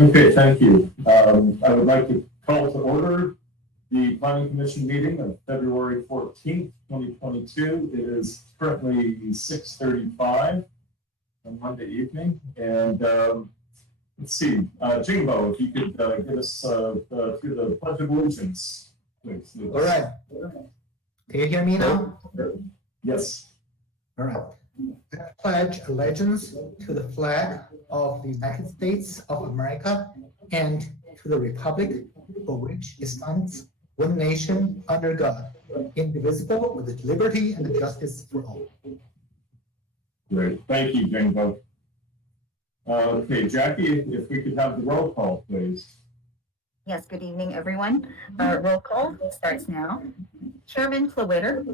Okay, thank you. I would like to call to order the Planning Commission meeting of February 14th, 2022. It is currently 6:35 on Monday evening. And let's see, Jingbo, if you could get us through the Pledge of Allegiance, please. All right. Can you hear me now? Yes. All right. I pledge allegiance to the flag of the United States of America and to the republic for which it stands, one nation under God, indivisible, with liberty and justice for all. Great. Thank you, Jingbo. Okay, Jackie, if we could have the roll call, please. Yes, good evening, everyone. Roll call starts now. Chairman Klowitter.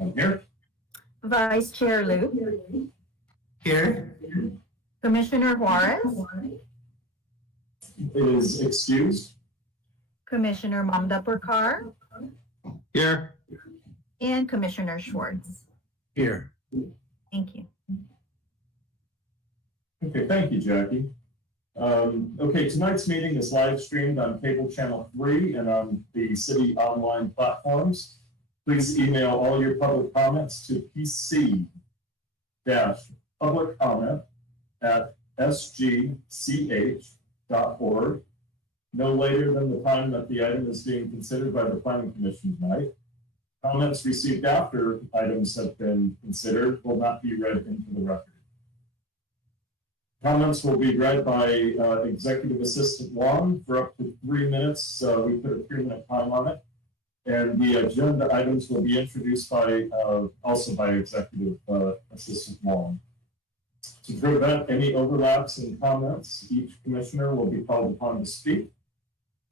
I'm here. Vice Chair Liu. Here. Commissioner Juarez. Is excused. Commissioner Mamdapurkar. Here. And Commissioner Schwartz. Here. Thank you. Okay, thank you, Jackie. Okay, tonight's meeting is live streamed on cable channel 3 and on the city online platforms. Please email all your public comments to pc-publiccomment@sgch.org no later than the time that the item is being considered by the Planning Commission tonight. Comments received after items have been considered will not be read into the record. Comments will be read by Executive Assistant Wong for up to 3 minutes. We put a 3-minute time on it. And the agenda items will be introduced by also by Executive Assistant Wong. To prevent any overlaps in comments, each commissioner will be called upon to speak.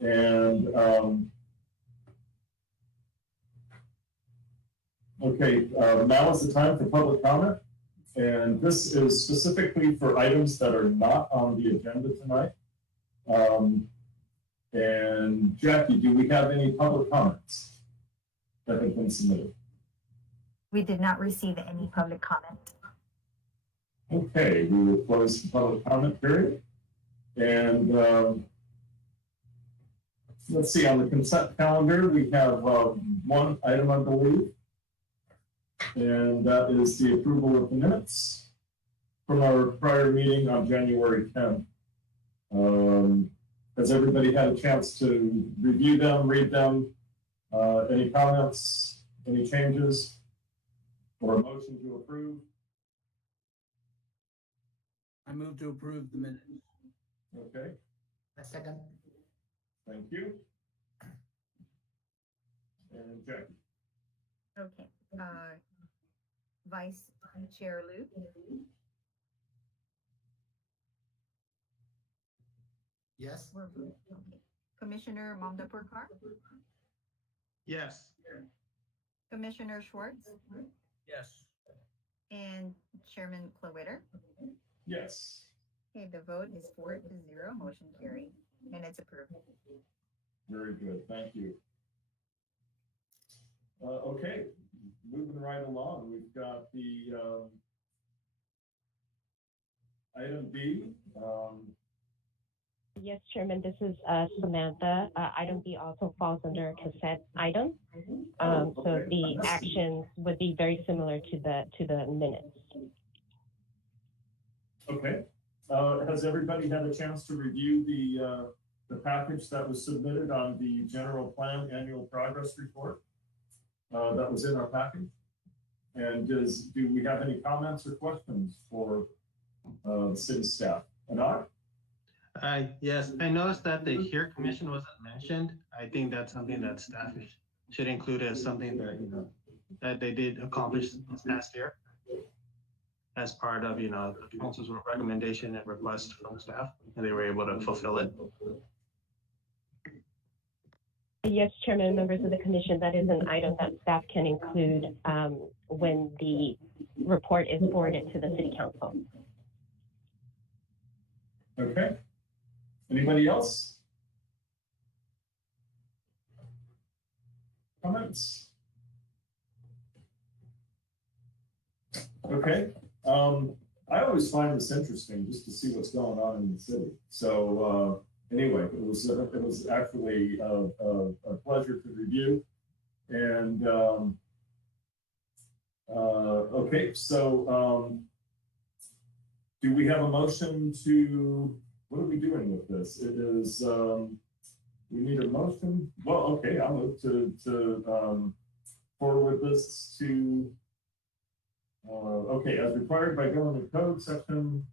And okay, now is the time for public comment. And this is specifically for items that are not on the agenda tonight. And Jackie, do we have any public comments that have been submitted? We did not receive any public comment. Okay, we will close the public comment period. And let's see, on the consent calendar, we have one item, I believe. And that is the approval of the minutes from our prior meeting on January 10th. Has everybody had a chance to review them, read them? Any comments, any changes, or a motion to approve? I move to approve the minutes. Okay, A second. thank you. And Jackie. Okay. Vice Chair Liu. Yes. Okay. Commissioner Mamdapurkar. Yes. Commissioner Schwartz. Yes. And Chairman Klowitter. Yes. Okay, the vote is 4-0, motion carried, and it's approved. Very good, thank you. Okay, moving right along, we've got the item B. Yes, Chairman, this is Samantha. Item B also falls under consent item. So the actions would be very similar to the minutes. Okay. Has everybody had a chance to review the package that was submitted on the general plan annual progress report that was in our package? And do we have any comments or questions for the city staff? Anand? Yes, I noticed that the HERE commission wasn't mentioned. I think that's something that staff should include as something that, that they did accomplish this past year as part of, the council's recommendation and request from staff, and they were able to fulfill it. Yes, Chairman, members of the commission, that is an item that staff can include when the report is forwarded to the city council. Okay. Anybody else? Comments? Okay. I always find this interesting just to see what's going on in the city. So anyway, it was actually a pleasure to review. And okay, so do we have a motion to, what are we doing with this? It is, we need a motion. Well, okay, I'll move to forward this to, okay, as required by government code section,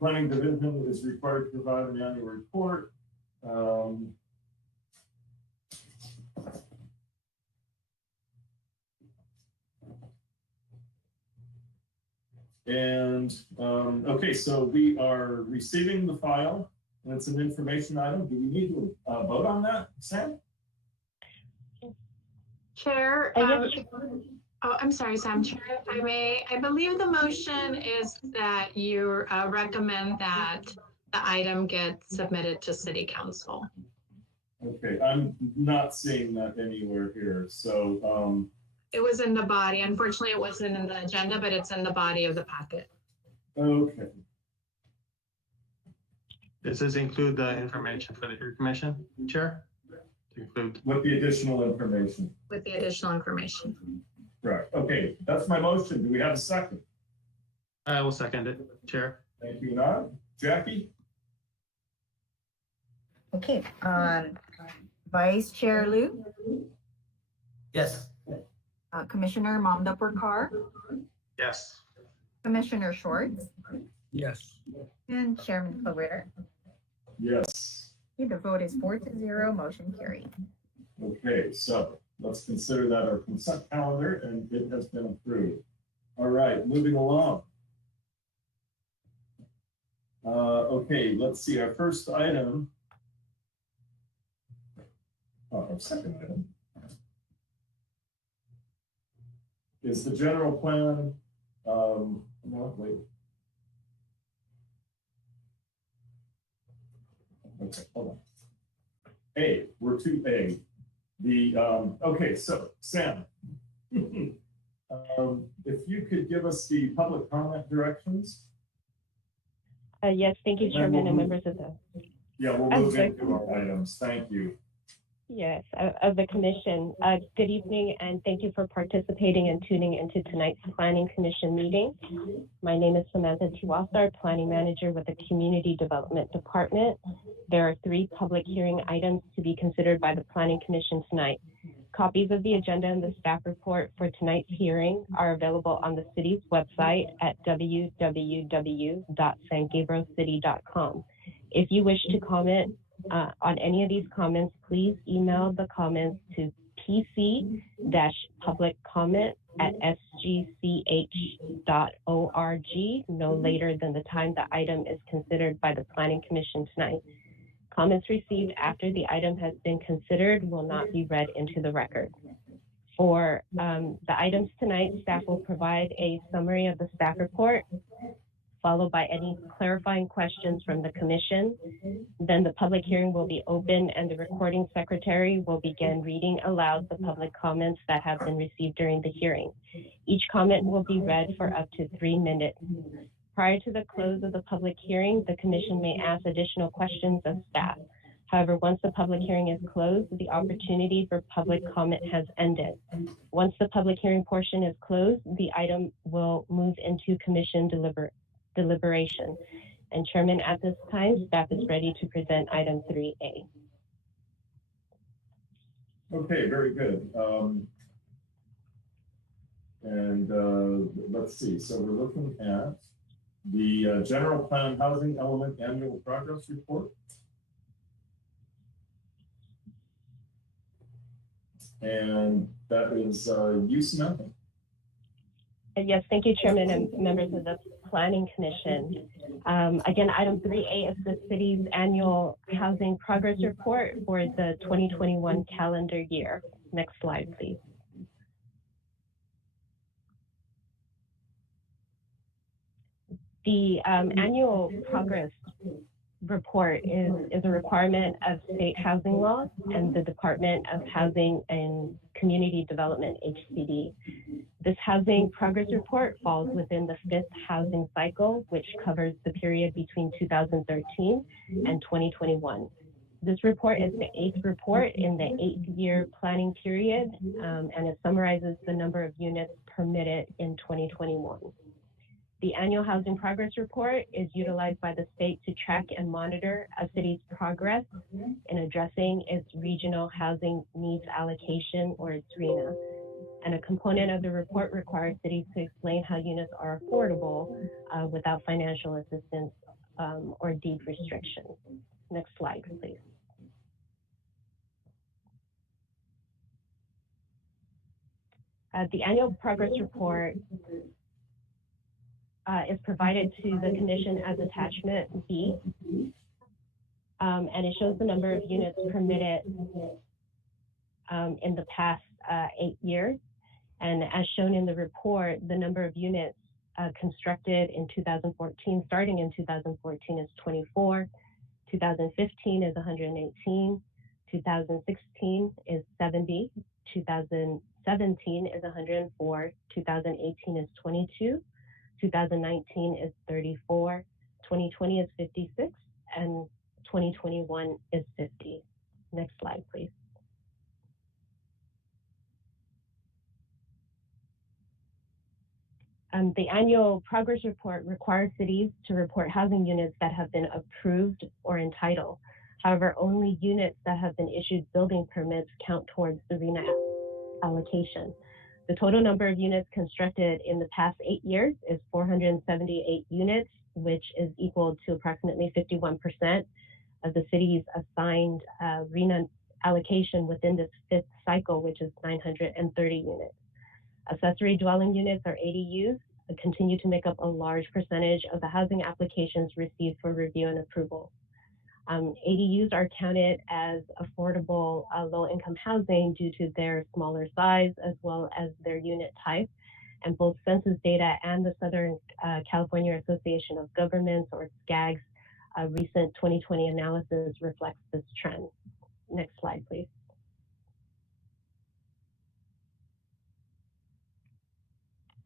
planning division is required to provide an annual report. Okay, so we are receiving the file, and it's an information item. Do we need to vote on that, Sam? Chair, yes. oh, I'm sorry, Sam. Chair, if I may, I believe the motion is that you recommend that the item get submitted to City Council. Okay, I'm not seeing that anywhere here, so it was in the body. Unfortunately, it wasn't in the agenda, but it's in the body of the packet. okay. Does this include the information for the Hear Commission, Chair? To include With the additional information. With the additional information. Correct. Okay, that's my motion. Do we have a second? I will second it, Chair. Thank you, Nod. Jackie? Okay, Vice Chair Liu, Yes. Commissioner Mamdapur, Yes. Commissioner Schwartz, Yes. and Chairman Klowitter. Yes. Okay, the vote is 4-0, motion carried. Okay, so let's consider that our consent calendar, and it has been approved. All right, moving along. Okay, let's see, our first item, our second item is the general plan. No, wait. Okay, hold on. A, we're to A. The, okay, so Sam, if you could give us the public comment directions. Yes, thank you, Chairman and members of the Yeah, we'll move into our items. Thank you. Yes, of the Commission. Good evening, and thank you for participating and tuning into tonight's Planning Commission meeting. My name is Samantha Tiwasar, Planning Manager with the Community Development Department. There are 3 public hearing items to be considered by the Planning Commission tonight. Copies of the agenda and the staff report for tonight's hearing are available on the city's website at www.sangabrielcity.com. If you wish to comment on any of these comments, please email the comments to pc-public-comment@sgch.org no later than the time the item is considered by the Planning Commission tonight. Comments received after the item has been considered will not be read into the record. For the items tonight, staff will provide a summary of the staff report, followed by any clarifying questions from the Commission. Then the public hearing will be open and the recording secretary will begin reading aloud the public comments that have been received during the hearing. Each comment will be read for up to 3 minutes. Prior to the close of the public hearing, the Commission may ask additional questions of staff. However, once the public hearing is closed, the opportunity for public comment has ended. Once the public hearing portion is closed, the item will move into Commission deliberation. And Chairman, at this time, staff is ready to present item 3A. Okay, very good. Let's see. So we're looking at the general plan housing element annual progress report. And that is you, Samantha. Yes, thank you, Chairman and members of the Planning Commission. Again, item 3A is the city's annual housing progress report for the 2021 calendar year. Next slide, please. The annual progress report is a requirement of state housing law, and the Department of Housing and Community Development, HCD. This housing progress report falls within the 5th housing cycle, which covers the period between 2013 and 2021. This report is the 8th report in the 8-year planning period, and it summarizes the number of units permitted in 2021. The annual housing progress report is utilized by the state to track and monitor a city's progress in addressing its regional housing needs allocation, or its RENA. And a component of the report requires cities to explain how units are affordable without financial assistance or deed restriction. Next slide, please. The annual progress report is provided to the commission as attachment B, and it shows the number of units permitted in the past 8 years. And as shown in the report, the number of units constructed in 2014, starting in 2014, is 24, 2015 is 118, 2016 is 70, 2017 is 104, 2018 is 22, 2019 is 34, 2020 is 56, and 2021 is 50. Next slide, please. The annual progress report requires cities to report housing units that have been approved or entitled. However, only units that have been issued building permits count towards the RENA allocation. The total number of units constructed in the past 8 years is 478 units, which is equal to approximately 51% of the city's assigned RENA allocation within this 5th cycle, which is 930 units. Accessory dwelling units, or ADUs, continue to make up a large percentage of the housing applications received for review and approval. ADUs are counted as affordable low-income housing due to their smaller size as well as their unit type. And both census data and the Southern California Association of Governments, or SCAG's, recent 2020 analysis reflects this trend. Next slide, please.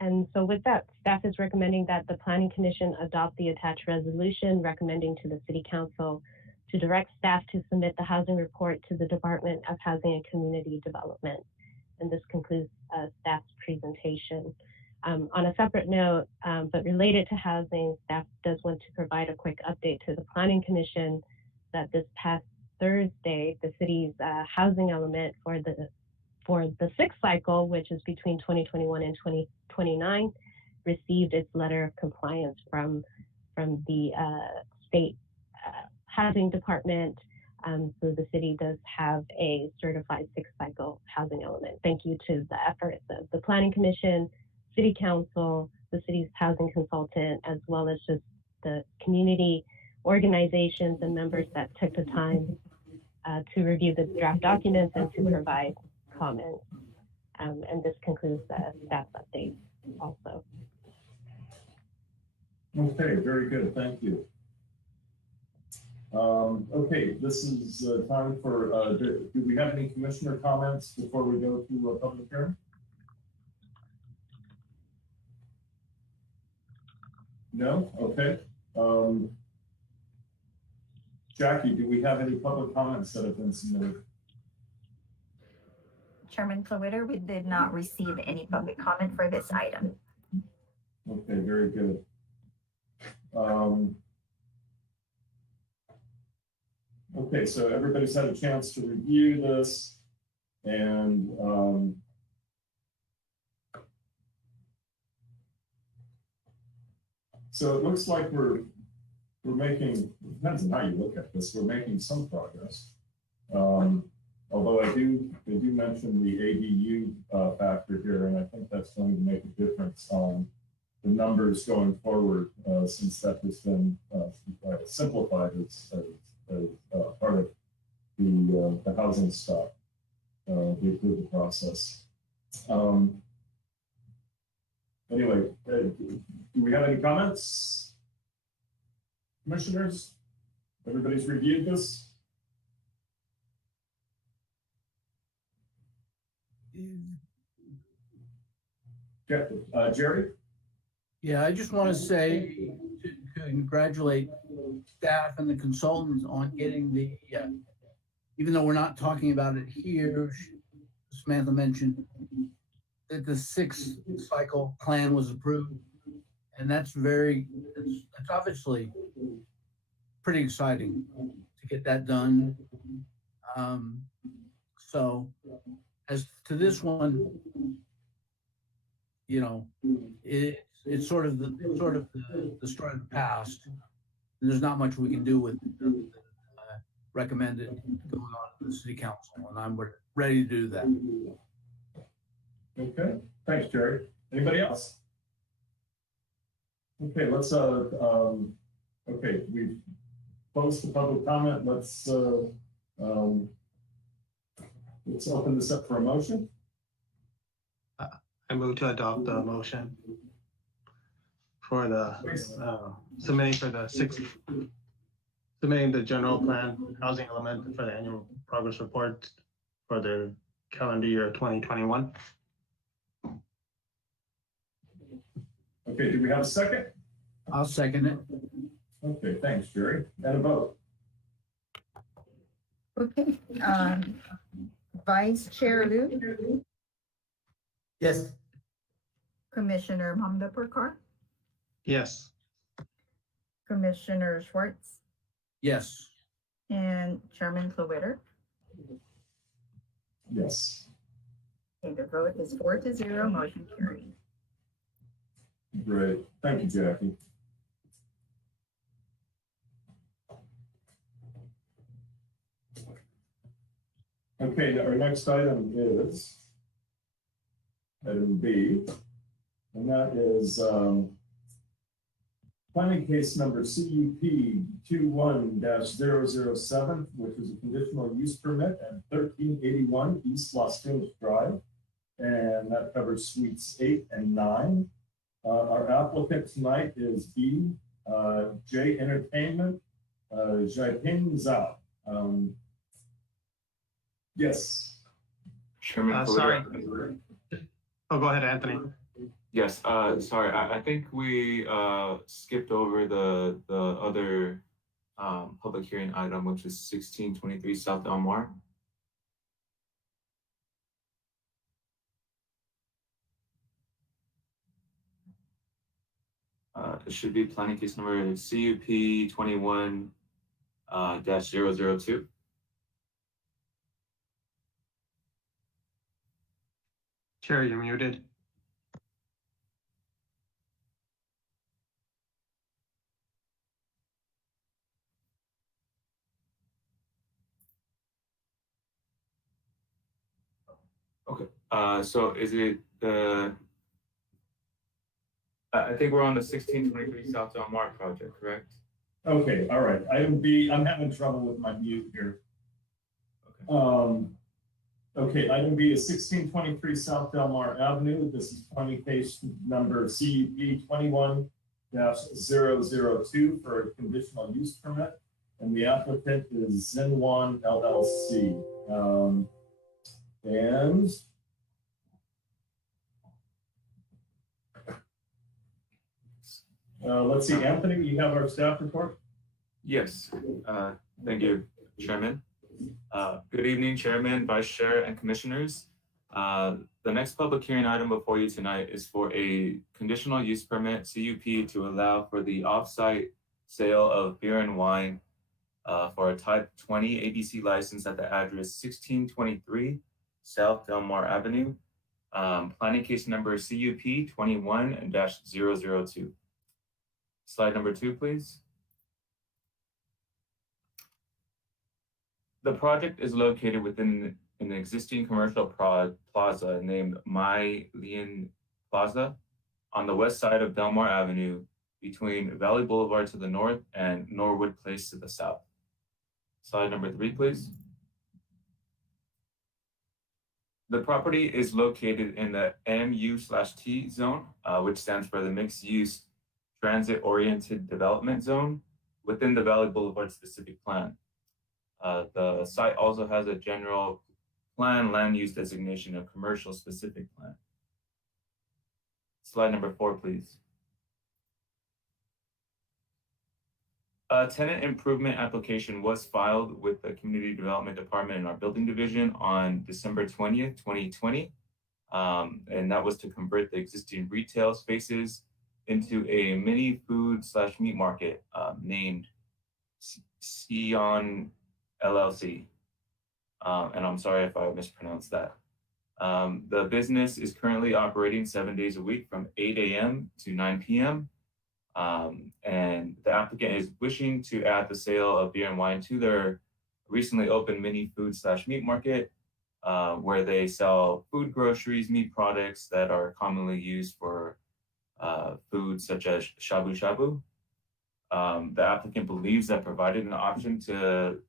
And so with that, staff is recommending that the Planning Commission adopt the attached resolution recommending to the City Council to direct staff to submit the housing report to the Department of Housing and Community Development. And this concludes staff's presentation. On a separate note, but related to housing, staff does want to provide a quick update to the Planning Commission that this past Thursday, the city's housing element for the 6th cycle, which is between 2021 and 2029, received its letter of compliance from the state housing department. So the city does have a certified 6th cycle housing element. Thank you to the efforts of the Planning Commission, City Council, the city's housing consultant, as well as just the community organizations and members that took the time to review the draft documents and to provide comments. And this concludes the staff update also. Okay, very good, thank you. Okay, this is time for, do we have any commissioner comments before we go to a public hearing? No? Okay. Jackie, do we have any public comments that have been submitted? Chairman Clowitter, we did not receive any public comment for this item. Okay, very good. Okay, so everybody's had a chance to review this, and so it looks like we're making, depends on how you look at this, we're making some progress. Although they do mention the ADU factor here, and I think that's going to make a difference on the numbers going forward, since that has been simplified as part of the housing stock, the approval process. Anyway, do we have any comments, commissioners? Everybody's reviewed this? Jerry? Yeah, I just want to say to congratulate staff and the consultants on getting the, even though we're not talking about it here, Samantha mentioned that the 6 cycle plan was approved. And that's it's obviously pretty exciting to get that done. So as to this one, you know, it's sort of the story of the past. And there's not much we can do with recommended going on to the city council, and I'm ready to do that. Okay, thanks, Jerry. Anybody else? Okay, let's okay, we've closed the public comment. Let's open this up for a motion. I move to adopt the motion for the submitting the general plan housing element for the annual progress report for the calendar year 2021. Okay, do we have a second? I'll second it. Okay, thanks, Jerry. And a vote. Okay, Vice Chair Liu, Yes. Commissioner Mamdapurkar, Yes. Commissioner Schwartz, Yes. and Chairman Klowitter. Yes. Okay, the vote is 4-0, motion carried. Great. Thank you, Jackie. Okay, our next item is item B, and that is planning case number CUP 21-007, which is a conditional use permit at 1381 East Las Vegas Drive, and that covers suites 8 and 9. Our applicant tonight is B. J Entertainment, Jaiping Zhao. Yes. Chairman, Sorry. Oh, go ahead, Anthony. Yes, sorry, I think we skipped over the other public hearing item, which is 1623 South Elmore. It should be planning case number CUP 21-002. Chair, you're muted. Okay, so is it the, I think we're on the 1623 South Elmore project, correct? Okay, all right. Item B, I'm having trouble with my mute here. Okay. Okay, item B is 1623 South Delmar Avenue. This is planning case number CUP 21-002 for a conditional use permit. And the applicant is Zinwan LLC. Let's see, Anthony, you have our staff report? Yes, thank you, Chairman. Good evening, Chairman, Vice Chair, and Commissioners. The next public hearing item before you tonight is for a conditional use permit, CUP, to allow for the off-site sale of beer and wine for a Type 20 ABC license at the address 1623 South Delmar Avenue, planning case number CUP 21-002. Slide number 2, please. The project is located within an existing commercial plaza named My Lian Plaza on the west side of Delmar Avenue between Valley Boulevard to the north and Norwood Place to the south. Slide number 3, please. The property is located in the MU/T zone, which stands for the Mixed Use Transit-Oriented Development Zone within the Valley Boulevard specific plan. The site also has a general plan land use designation of commercial specific plan. Slide number 4, please. A tenant improvement application was filed with the Community Development Department in our building division on December 20th, 2020. And that was to convert the existing retail spaces into a mini food/meat market named Sion LLC. And I'm sorry if I mispronounced that. The business is currently operating 7 days a week from 8 a.m. to 9 p.m. And the applicant is wishing to add the sale of beer and wine to their recently opened mini food/meat market, where they sell food, groceries, meat products that are commonly used for food such as shabu shabu. The applicant believes that provided an option to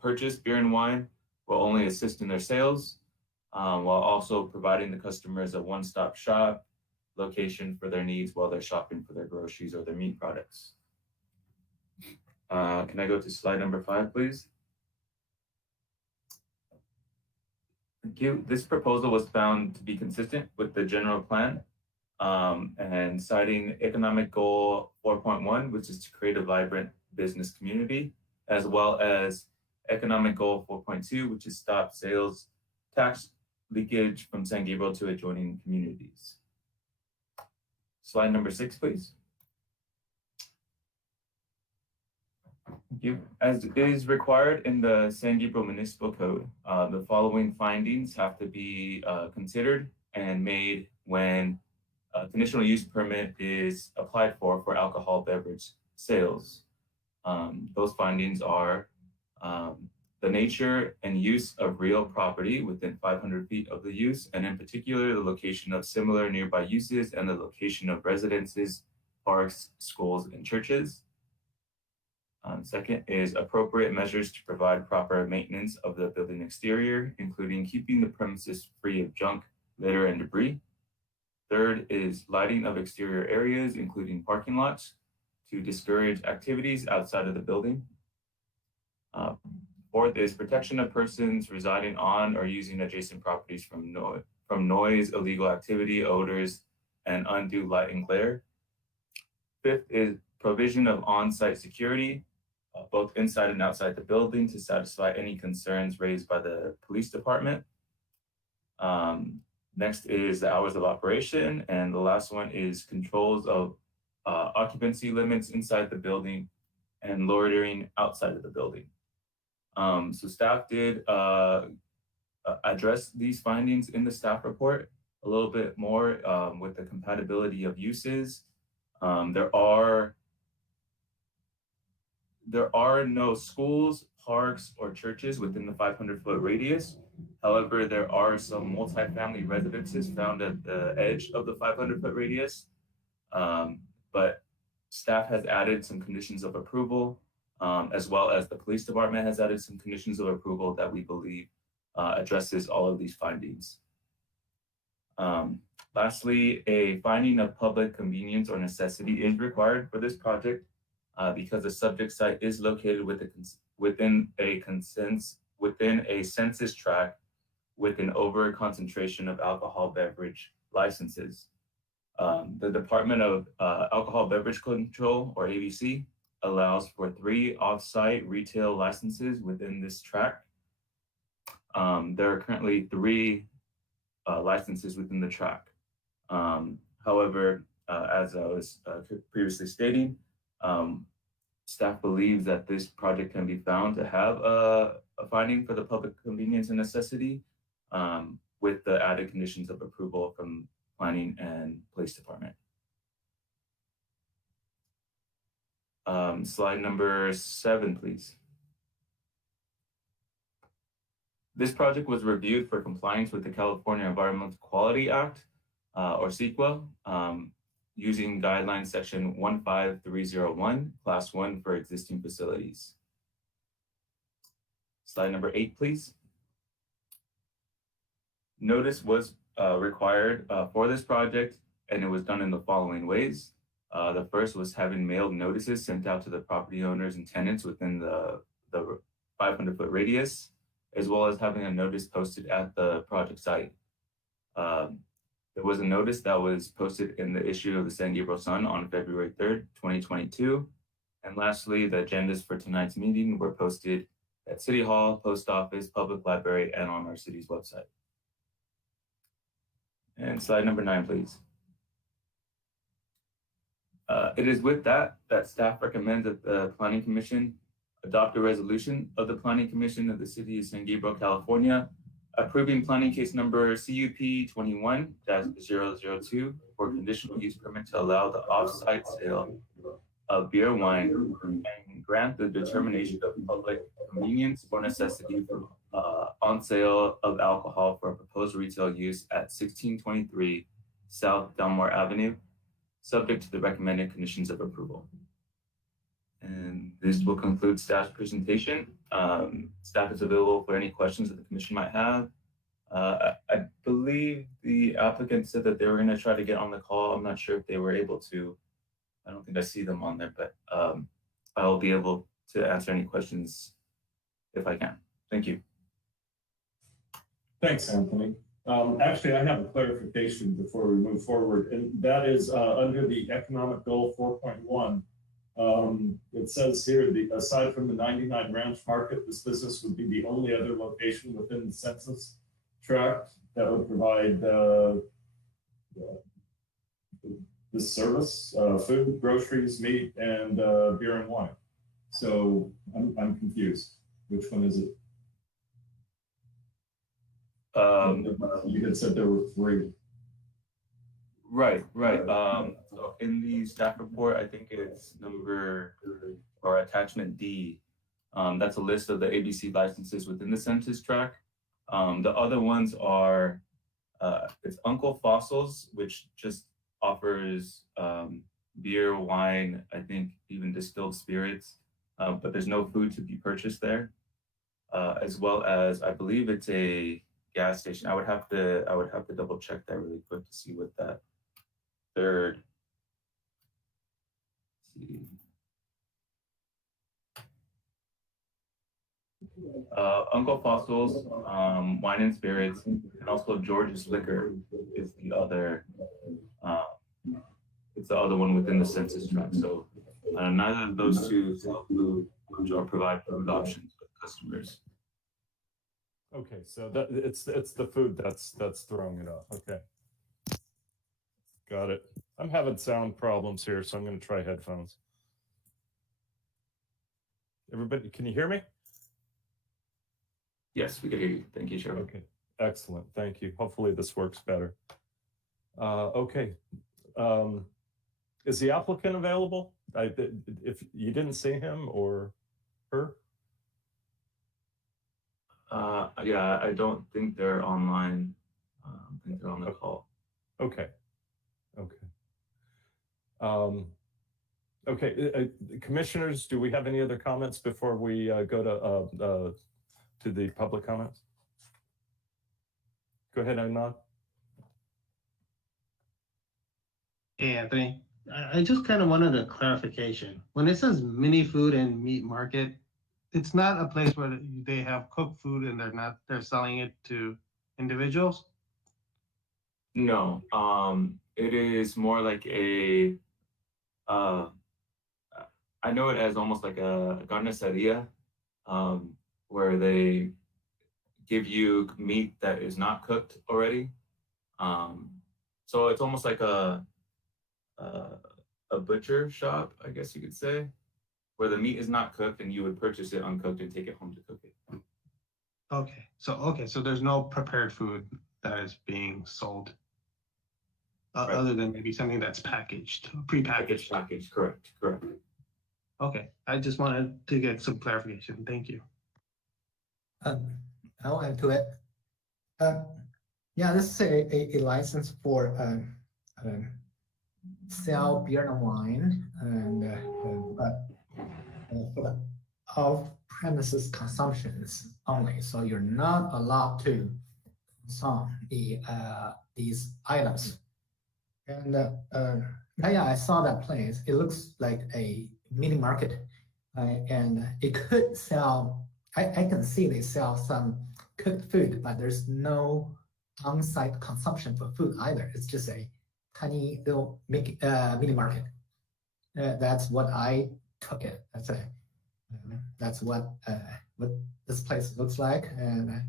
purchase beer and wine will only assist in their sales, while also providing the customers a one-stop shop location for their needs while they're shopping for their groceries or their meat products. Can I go to slide number 5, please? Thank you. This proposal was found to be consistent with the general plan, and citing economic goal 4.1, which is to create a vibrant business community, as well as economic goal 4.2, which is stop sales tax leakage from San Gabriel to adjoining communities. Slide number 6, please. Thank you. As is required in the San Gabriel Municipal Code, the following findings have to be considered and made when a conditional use permit is applied for alcohol beverage sales. Those findings are the nature and use of real property within 500 feet of the use, and in particular, the location of similar nearby uses and the location of residences, parks, schools, and churches. Second is appropriate measures to provide proper maintenance of the building exterior, including keeping the premises free of junk, litter, and debris. Third is lighting of exterior areas, including parking lots, to discourage activities outside of the building. Fourth is protection of persons residing on or using adjacent properties from noise, illegal activity, odors, and undue light and glare. Fifth is provision of on-site security, both inside and outside the building, to satisfy any concerns raised by the police department. Next is the hours of operation, and the last one is controls of occupancy limits inside the building and loitering outside of the building. So staff did address these findings in the staff report a little bit more with the compatibility of uses. There are no schools, parks, or churches within the 500-foot radius. However, there are some multifamily residences found at the edge of the 500-foot radius. But staff has added some conditions of approval, as well as the police department has added some conditions of approval that we believe addresses all of these findings. Lastly, a finding of public convenience or necessity is required for this project because the subject site is located within a census tract with an over concentration of alcohol beverage licenses. The Department of Alcohol Beverage Control, or ABC, allows for 3 off-site retail licenses within this tract. There are currently 3 licenses within the tract. However, as I was previously stating, staff believes that this project can be found to have a finding for the public convenience and necessity with the added conditions of approval from planning and police department. Slide number 7, please. This project was reviewed for compliance with the California Environmental Quality Act, or CEQA, using guideline section 15301, class 1 for existing facilities. Slide number 8, please. Notice was required for this project, and it was done in the following ways. The first was having mailed notices sent out to the property owners and tenants within the 500-foot radius. as well as having a notice posted at the project site. There was a notice that was posted in the issue of the San Gabriel Sun on February 3rd, 2022. And lastly, the agendas for tonight's meeting were posted at City Hall, Post Office, Public Library, and on our city's website. And slide number 9, please. It is with that staff recommends that the Planning Commission adopt a resolution of the Planning Commission of the City of San Gabriel, California, approving planning case number CUP 21-002 for conditional use permit to allow the off-site sale of beer, wine, and grant the determination of public convenience or necessity for on sale of alcohol for a proposed retail use at 1623 South Delmore Avenue, subject to the recommended conditions of approval. And this will conclude staff's presentation. Staff is available for any questions that the commission might have. I believe the applicant said that they were going to try to get on the call. I'm not sure if they were able to. I don't think I see them on there, but I'll be able to answer any questions if I can. Thank you. Thanks, Anthony. Actually, I have a clarification before we move forward, and that is under the economic goal 4.1. It says here, aside from the 99 Ranch Market, this business would be the only other location within the census tract that would provide this service, food, groceries, meat, and beer and wine. So I'm confused. Which one is it? You had said there were 3. Right. So in the staff report, I think it's attachment D. That's a list of the ABC licenses within the census tract. The other ones are, it's Uncle Fossils, which just offers beer, wine, I think even distilled spirits, but there's no food to be purchased there. As well as, I believe it's a gas station. I would have to double check that really quick to see what that third. Uncle Fossils, Wine and Spirits, and also George's Liquor is the other. It's the other one within the census tract. So neither of those two sell food or provide food options for customers. Okay, so that it's the food that's throwing it off. Okay, got it. I'm having sound problems here, so I'm going to try headphones. Everybody, can you hear me? Yes, we can hear you. Thank you, Sheriff. Okay, excellent. Thank you. Hopefully this works better. Okay. Is the applicant available? If you didn't see him or her? Yeah, I don't think they're online. I think they're on the call. Okay. Commissioners, do we have any other comments before we go to the public comments? Go ahead, Anand. Hey, Anthony. I just kind of wanted a clarification. When it says mini food and meat market, it's not a place where they have cooked food and they're selling it to individuals? No, it is more like a, I know it as almost like a carniceria, where they give you meat that is not cooked already. So it's almost like a butcher shop, I guess you could say, where the meat is not cooked and you would purchase it uncooked and take it home to cook it. Okay, so there's no prepared food that is being sold, Right. other than maybe something that's packaged, prepackaged. Packaged, correct. Okay, I just wanted to get some clarification. Thank you. I'll add to it. Yeah, this is a license for sell beer and wine, and but for the off-premises consumptions only. So you're not allowed to consume these items. And yeah, I saw that place. It looks like a mini market, and it could sell I can see they sell some cooked food, but there's no on-site consumption for food either. It's just a tiny little mini market. That's what I took it. That's what this place looks like, and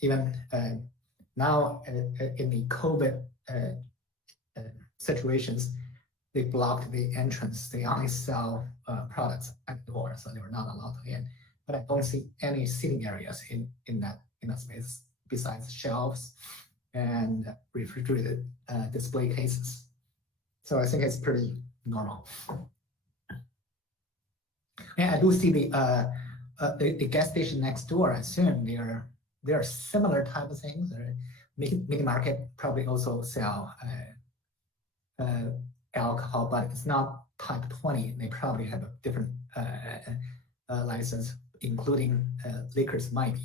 even now in the COVID situations, they blocked the entrance. They only sell products at the door, so they were not allowed to in. But I don't see any seating areas in that space besides shelves and refrigerated display cases. So I think it's pretty normal. And I do see the gas station next door. I assume they are similar type of things. Mini market probably also sell alcohol, but it's not type 20. They probably have a different license, including liquors might be.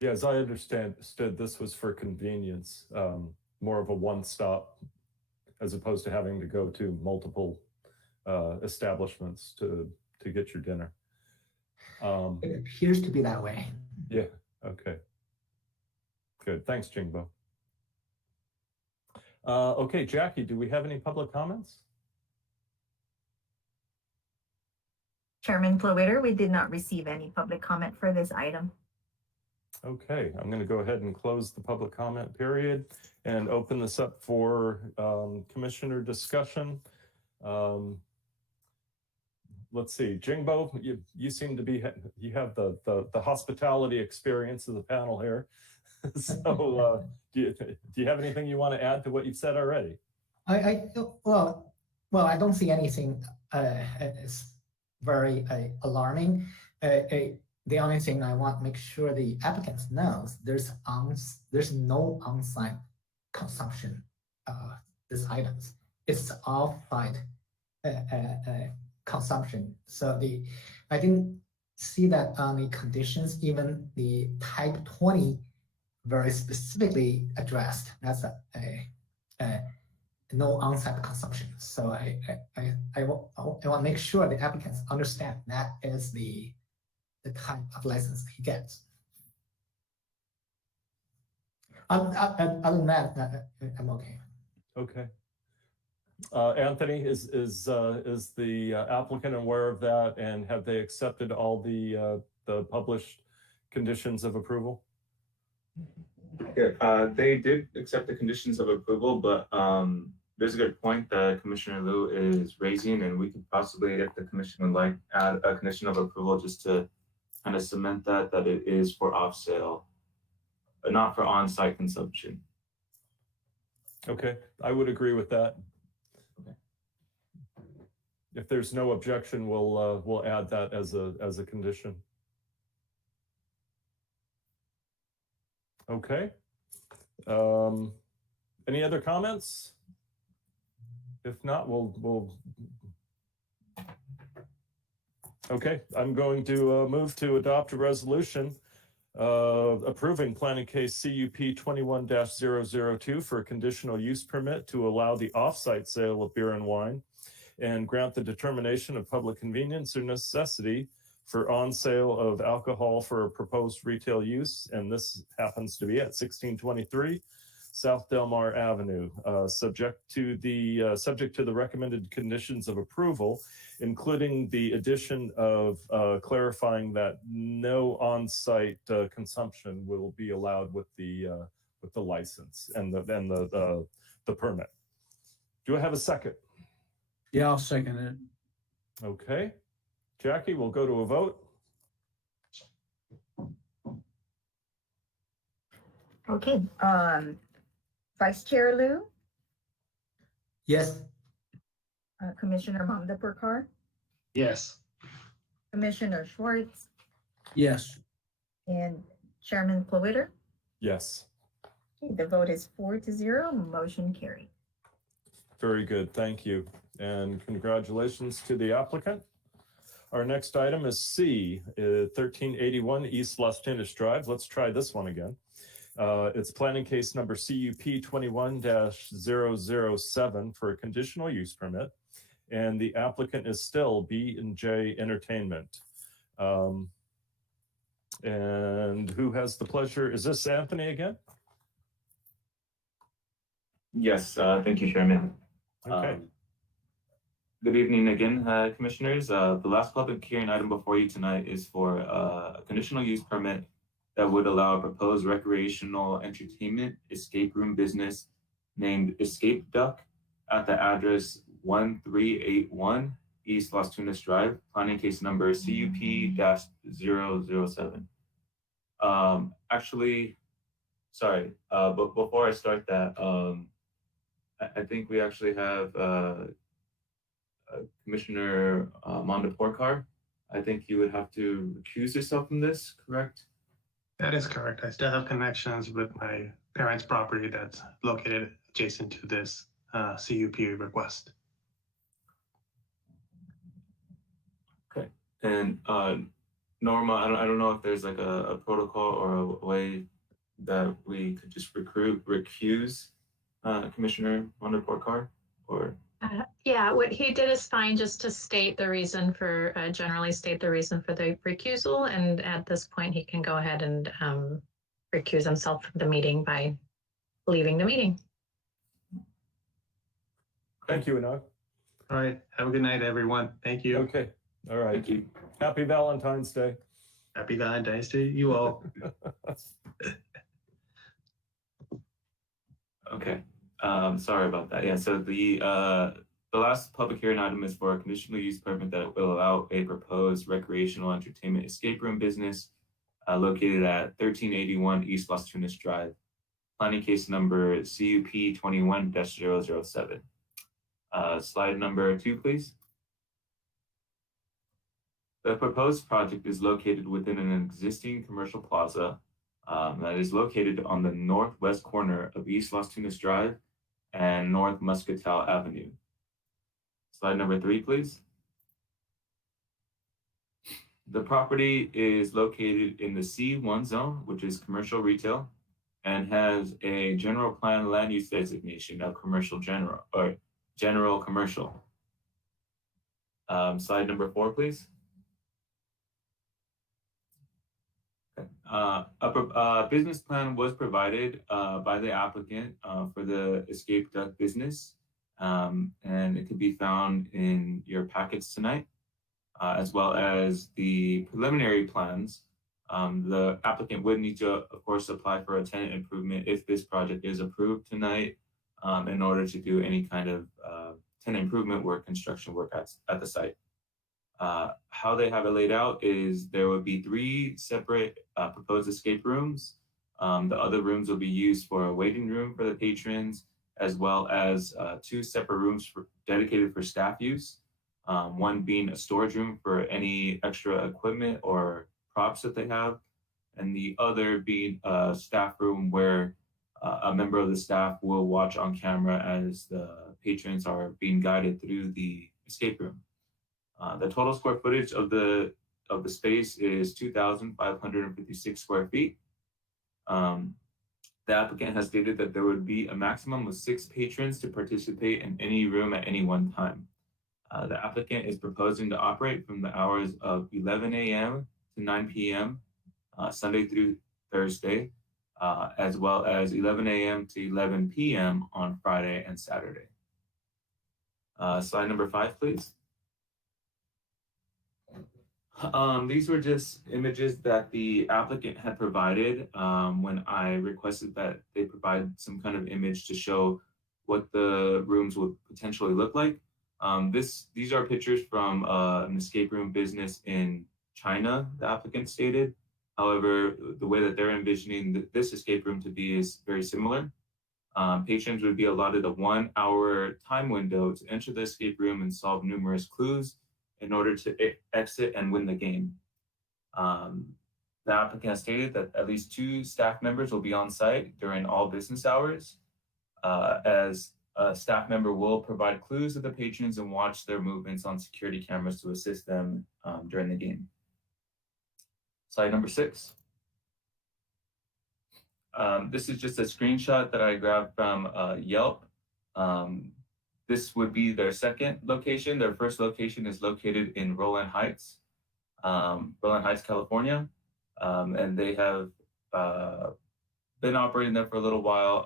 Yeah, as I understood, this was for convenience, more of a one-stop, as opposed to having to go to multiple establishments to get your dinner. It appears to be that way. Yeah, okay. Good, thanks, Jingbo. Okay, Jackie, do we have any public comments? Chairman Clowitter, we did not receive any public comment for this item. Okay, I'm going to go ahead and close the public comment period and open this up for commissioner discussion. Let's see, Jingbo, you seem to be, you have the hospitality experience of the panel here. So do you have anything you want to add to what you've said already? Well, I don't see anything as very alarming. The only thing I want to make sure the applicants knows there's no on-site consumption of these items. It's off-site consumption. So I didn't see that on the conditions. Even the type 20 very specifically addressed. That's a no on-site consumption. So I want to make sure the applicants understand that is the type of license he gets. Other than that, I'm okay. Okay. Anthony, is the applicant aware of that, and have they accepted all the published conditions of approval? Yeah, they did accept the conditions of approval, but there's a good point that Commissioner Liu is raising, and we could possibly, if the commission would like, add a condition of approval just to kind of cement that it is for off sale, not for on-site consumption. Okay, I would agree with that. Okay. If there's no objection, we'll add that as a condition. Okay. Any other comments? If not, we'll. Okay, I'm going to move to adopt a resolution approving planning case CUP 21-002 for a conditional use permit to allow the off-site sale of beer and wine and grant the determination of public convenience or necessity for on sale of alcohol for a proposed retail use. And this happens to be at 1623 South Del Mar Avenue, subject to the recommended conditions of approval, including the addition of clarifying that no on-site consumption will be allowed with the license and the permit. Do I have a second? Yeah, I'll second it. Okay, Jackie, we'll go to a vote. Okay, Vice Chair Liu, Yes. Commissioner Mandapurkar, Yes. Commissioner Schwartz, Yes. and Chairman Clowitter. Yes. Okay, the vote is 4-0, motion carried. Very good, thank you. And congratulations to the applicant. Our next item is C, 1381 East Las Tunas Drive. Let's try this one again. It's planning case number CUP 21-007 for a conditional use permit and the applicant is still B&J Entertainment. And who has the pleasure? Is this Anthony again? Yes, thank you, Chairman. Okay. Good evening again, Commissioners. The last public hearing item before you tonight is for a conditional use permit that would allow a proposed recreational entertainment escape room business named Escape Duck at the address 1381 East Las Tunas Drive, planning case number CUP-007. Actually, sorry, but before I start that, I think we actually have Commissioner Mandaporkar. I think you would have to recuse yourself from this, correct? That is correct. I still have connections with my parents' property that's located adjacent to this CUP request. Okay. And Norma, I don't know if there's like a protocol or a way that we could just recuse Commissioner Mandaporkar, or Yeah, what he did is fine, just to state the reason for, generally state the reason for the recusal. And at this point, he can go ahead and recuse himself from the meeting by leaving the meeting. Thank you, Anag. All right. Have a good night, everyone. Thank you. Okay. All right. thank you. Happy Valentine's Day. Happy Valentine's Day, you all. Okay. Sorry about that. Yeah, so the last public hearing item is for a conditional use permit that will allow a proposed recreational entertainment escape room business located at 1381 East Las Tunas Drive, planning case number CUP-21-007. Slide number 2, please. The proposed project is located within an existing commercial plaza that is located on the northwest corner of East Las Tunas Drive and North Muscatel Avenue. Slide number 3, please. The property is located in the C1 zone, which is commercial retail, and has a general plan land use designation of commercial general or general commercial. Slide number 4, please. A business plan was provided by the applicant for the Escape Duck business, and it could be found in your packets tonight, as well as the preliminary plans. The applicant would need to, of course, apply for a tenant improvement if this project is approved tonight, in order to do any kind of tenant improvement work, construction work at the site. How they have it laid out is there would be 3 separate proposed escape rooms. The other rooms will be used for a waiting room for the patrons, as well as 2 separate rooms dedicated for staff use. One being a storage room for any extra equipment or props that they have, and the other being a staff room where a member of the staff will watch on camera as the patrons are being guided through the escape room. The total square footage of the space is 2,556 square feet. The applicant has stated that there would be a maximum of 6 patrons to participate in any room at any one time. The applicant is proposing to operate from the hours of 11 a.m. to 9 p.m. Sunday through Thursday, as well as 11 a.m. to 11 p.m. on Friday and Saturday. Slide number 5, please. These were just images that the applicant had provided when I requested that they provide some kind of image to show what the rooms would potentially look like. These are pictures from an escape room business in China, the applicant stated. However, the way that they're envisioning this escape room to be is very similar. Patrons would be allotted a 1-hour time window to enter the escape room and solve numerous clues in order to exit and win the game. The applicant has stated that at least 2 staff members will be on site during all business hours, as a staff member will provide clues to the patrons and watch their movements on security cameras to assist them during the game. Slide number 6. This is just a screenshot that I grabbed from Yelp. This would be their second location. Their first location is located in Rowland Heights, California. And they have been operating there for a little while,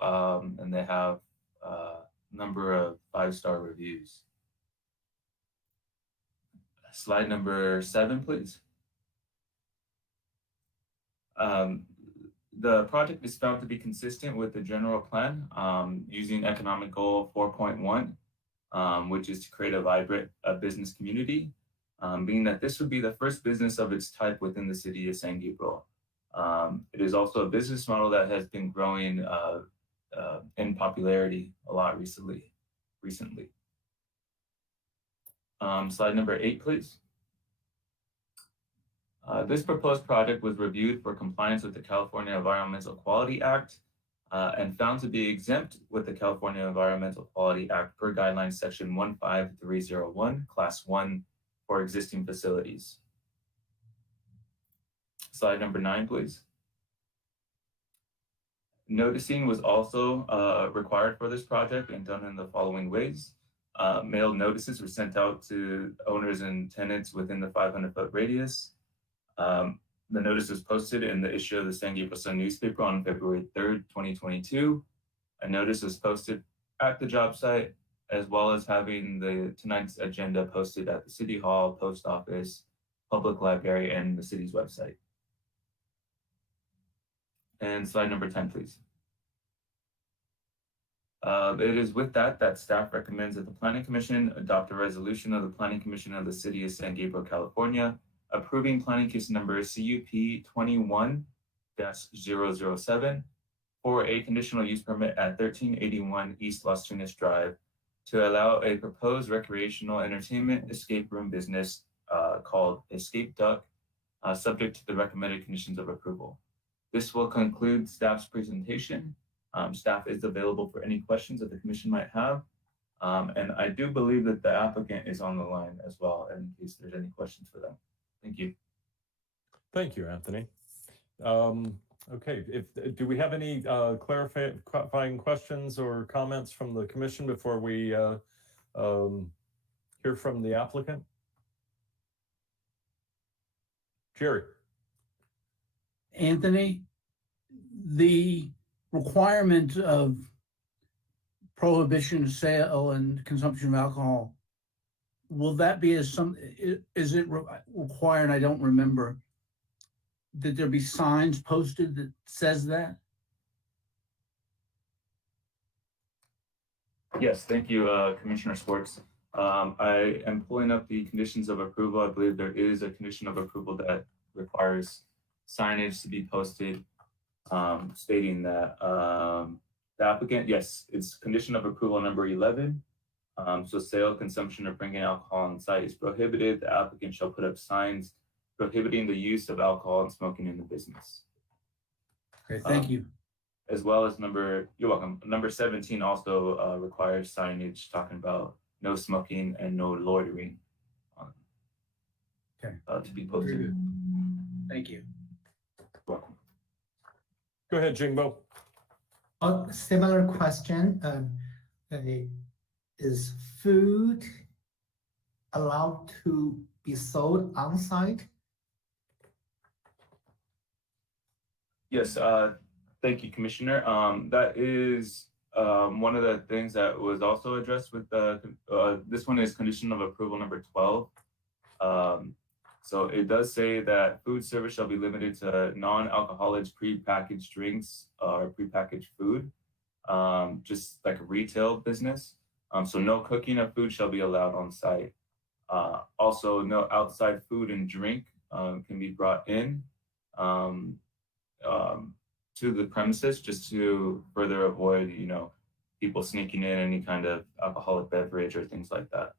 and they have a number of 5-star reviews. Slide number 7, please. The project is found to be consistent with the general plan using economic goal 4.1, which is to create a vibrant business community, being that this would be the first business of its type within the city of San Gabriel. It is also a business model that has been growing in popularity a lot recently. Slide number 8, please. This proposed project was reviewed for compliance with the California Environmental Quality Act and found to be exempt with the California Environmental Quality Act per guidelines section 15301, class 1 for existing facilities. Slide number 9, please. Noticing was also required for this project and done in the following ways. Mailed notices were sent out to owners and tenants within the 500-foot radius. The notice was posted in the issue of the San Gabriel Sun newspaper on February 3rd, 2022. A notice was posted at the job site, as well as having tonight's agenda posted at the City Hall, Post Office, Public Library, and the city's website. And slide number 10, please. It is with that staff recommends that the Planning Commission adopt a resolution of the Planning Commission of the City of San Gabriel, California, approving planning case number CUP 21-007 for a conditional use permit at 1381 East Las Tunas Drive to allow a proposed recreational entertainment escape room business called Escape Duck, subject to the recommended conditions of approval. This will conclude staff's presentation. Staff is available for any questions that the commission might have. And I do believe that the applicant is on the line as well, in case there's any questions for them. Thank you. Thank you, Anthony. Okay, do we have any clarifying questions or comments from the commission before we hear from the applicant? Jerry. Anthony, the requirement of prohibition of sale and consumption of alcohol, will that be is it required? I don't remember. Did there be signs posted that says that? Yes, thank you, Commissioner Swartz. I am pulling up the conditions of approval. I believe there is a condition of approval that requires signage to be posted stating that the applicant, yes, it's condition of approval number 11. So sale, consumption, or bringing alcohol on site is prohibited. The applicant shall put up signs prohibiting the use of alcohol and smoking in the business. Okay, thank you. As well as you're welcome. Number 17 also requires signage talking about no smoking and no loitering to be posted. Thank you. You're welcome. Go ahead, Jingbo. A similar question. Is food allowed to be sold on site? Yes, thank you, Commissioner. That is one of the things that was also addressed with this one is condition of approval number 12. So it does say that food service shall be limited to non-alcoholic prepackaged drinks or prepackaged food, just like a retail business. So no cooking of food shall be allowed on site. Also, no outside food and drink can be brought in to the premises, just to further avoid, people sneaking in any kind of alcoholic beverage or things like that.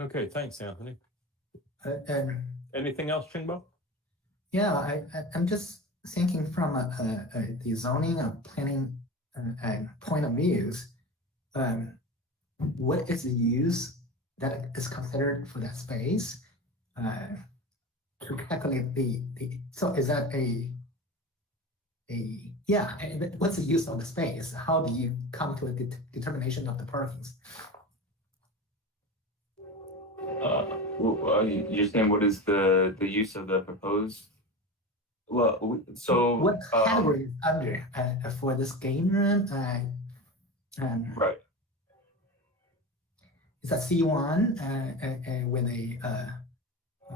Okay, thanks, Anthony. And Anything else, Jingbo? yeah, I'm just thinking from the zoning or planning point of views. What is the use that is considered for that space to calculate so is that a yeah, and what's the use of the space? How do you come to a determination of the parkings? You're saying what is the use of the proposed? Well, so what category is under for this game room? right. Is that C1 with a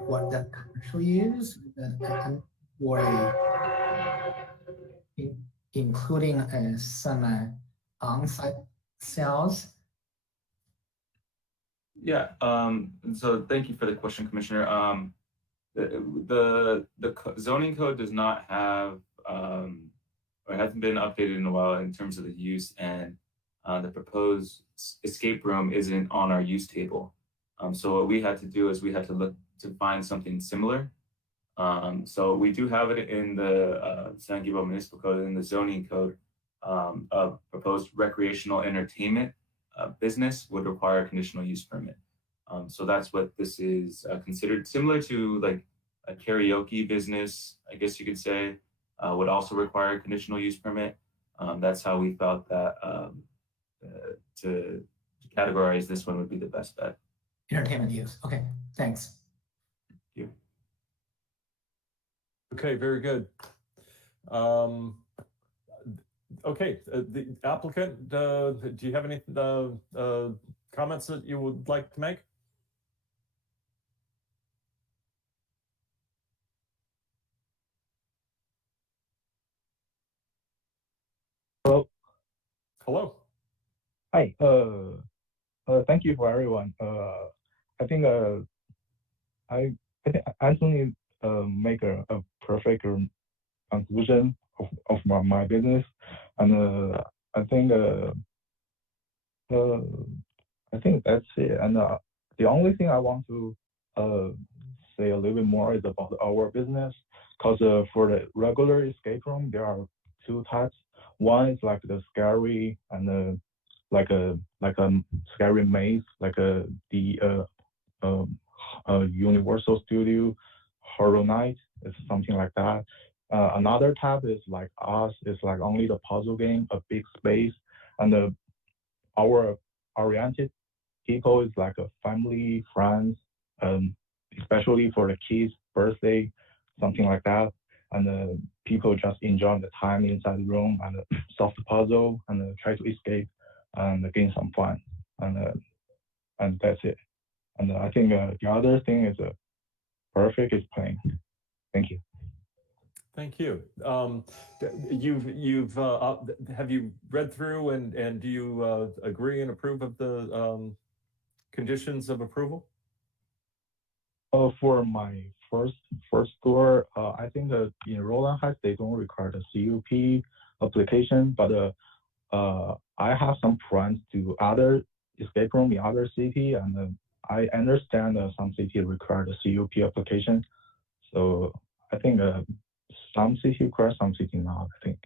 what the commercial use or including some on-site sales? Yeah. So thank you for the question, Commissioner. The zoning code does not have or hasn't been updated in a while in terms of the use, and the proposed escape room isn't on our use table. So what we had to do is we had to look to find something similar. So we do have it in the San Gabriel Municipal Code, in the zoning code. A proposed recreational entertainment business would require a conditional use permit. So that's what this is considered, similar to like a karaoke business, I guess you could say, would also require a conditional use permit. That's how we felt that to categorize this one would be the best bet. Entertainment use. Okay, thanks. Thank you. Okay, very good. Okay, the applicant, do you have any comments that you would like to make? Hello. Hello. Hi. Thank you for everyone. I think I think Anthony make a perfect conclusion of my business, and I think that's it. And the only thing I want to say a little bit more is about our business, because for the regular escape room there are two types. One is like the scary and like a scary maze, like the Universal Studio Horror Night. It's something like that. Another type is like us. It's like only the puzzle game, a big space, and our oriented people is like a family, friends, especially for the kids' birthday, something like that. And people just enjoy the time inside the room and solve the puzzle and try to escape and gain some fun. And that's it. And I think the other thing is perfect is playing. Thank you. Thank you. Have you read through and do you agree and approve of the conditions of approval? For my first store, I think in Roland Heights they don't require the CUP application, but I have some friends to other escape room in other city, and I understand some city require the CUP application. So I think some city require, some city not, I think.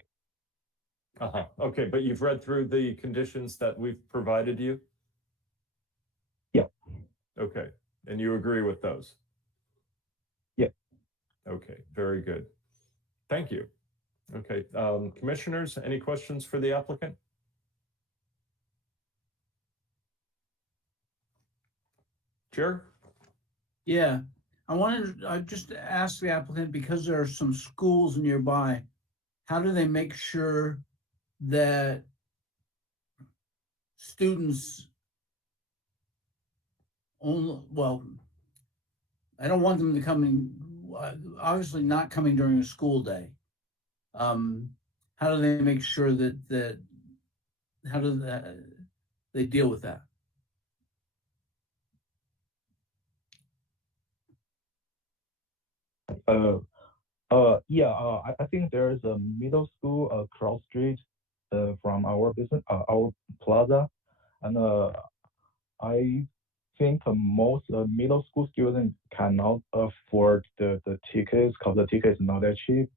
Okay, but you've read through the conditions that we've provided you? Yeah. Okay, and you agree with those? Yeah. Okay, very good. Thank you. Okay, commissioners, any questions for the applicant? Chair? Yeah, I wanted to just ask the applicant, because there are some schools nearby, how do they make sure that students only, well, I don't want them to come in, obviously not coming during a school day. How do they make sure that how do they deal with that? Yeah, I think there is a middle school across street from our business, our plaza, and I think most middle school students cannot afford the tickets because the ticket is not that cheap.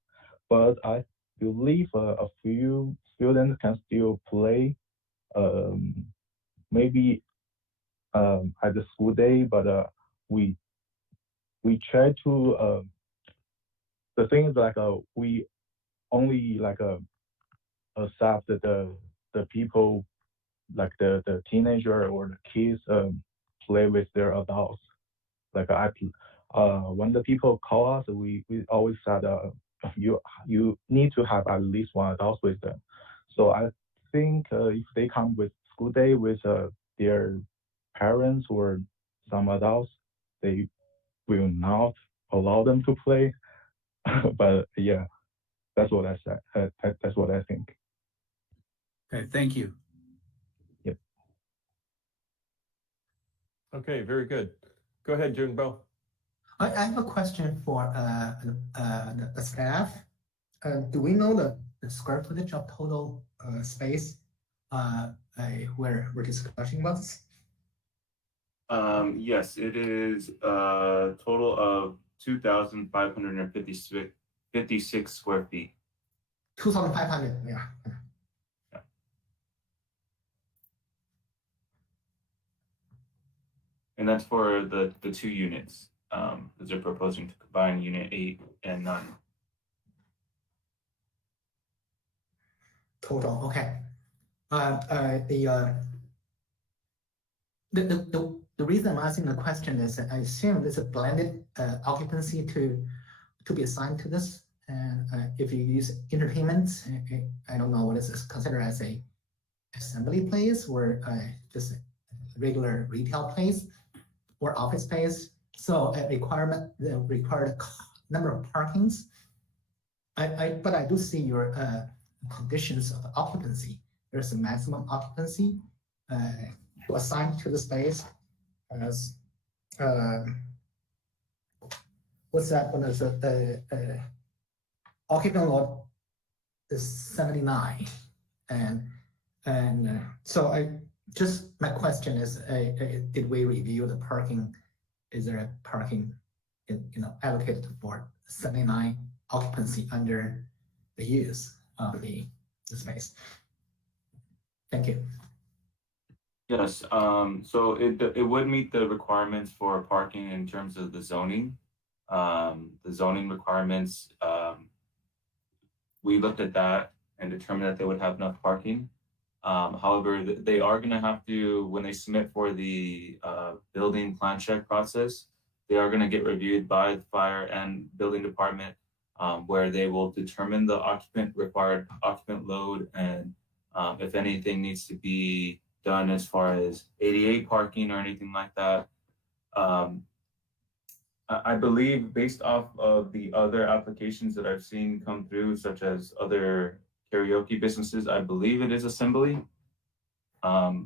But I believe a few students can still play, maybe at the school day. But we try to. The thing is like we only like accept the people like the teenager or the kids play with their adults. Like when the people call us, we always said you need to have at least one adult with them. So I think if they come with school day with their parents or some adults, they will not allow them to play. But yeah, that's what I said. That's what I think. Okay, thank you. Yep. Okay, very good. Go ahead, Jungbo. I have a question for the staff. Do we know the square footage of total space where we're discussing about this? Yes, it is a total of 2,556 square feet. 2,500, yeah. And that's for the two units. Because they're proposing to combine unit 8 and 9. Total, okay. The reason I'm asking the question is that I assume there's a blended occupancy to be assigned to this. And if you use entertainment, I don't know what is this considered as a assembly place or just a regular retail place or office space. So the required number of parkings. But I do see your conditions of occupancy. There's a maximum occupancy to assign to the space as what's that one? Is occupant load is 79, and so my question is, did we review the parking? Is there a parking, allocated for 79 occupancy under the use of the space? Thank you. Yes, so it would meet the requirements for parking in terms of the zoning. The zoning requirements, we looked at that and determined that they would have enough parking. However, they are going to have to, when they submit for the building plan check process, they are going to get reviewed by the fire and building department, where they will determine the required occupant load and if anything needs to be done as far as ADA parking or anything like that. I believe based off of the other applications that I've seen come through, such as other karaoke businesses, I believe it is assembly. I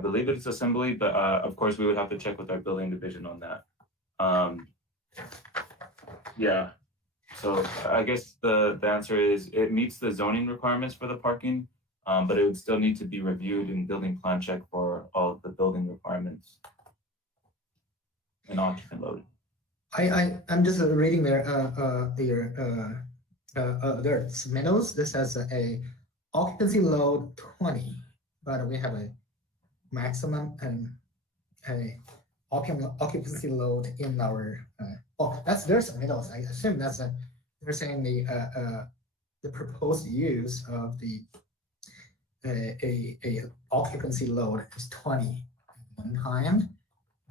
believe it's assembly, but of course we would have to check with our building division on that. Yeah, so I guess the answer is it meets the zoning requirements for the parking, but it would still need to be reviewed in building plan check for all of the building requirements and occupant load. I'm just reading their submittals. This has a occupancy load 20, but we have a maximum and a occupancy load in our that's their submittals. I assume that's they're saying the proposed use of the a occupancy load is 20 at one time,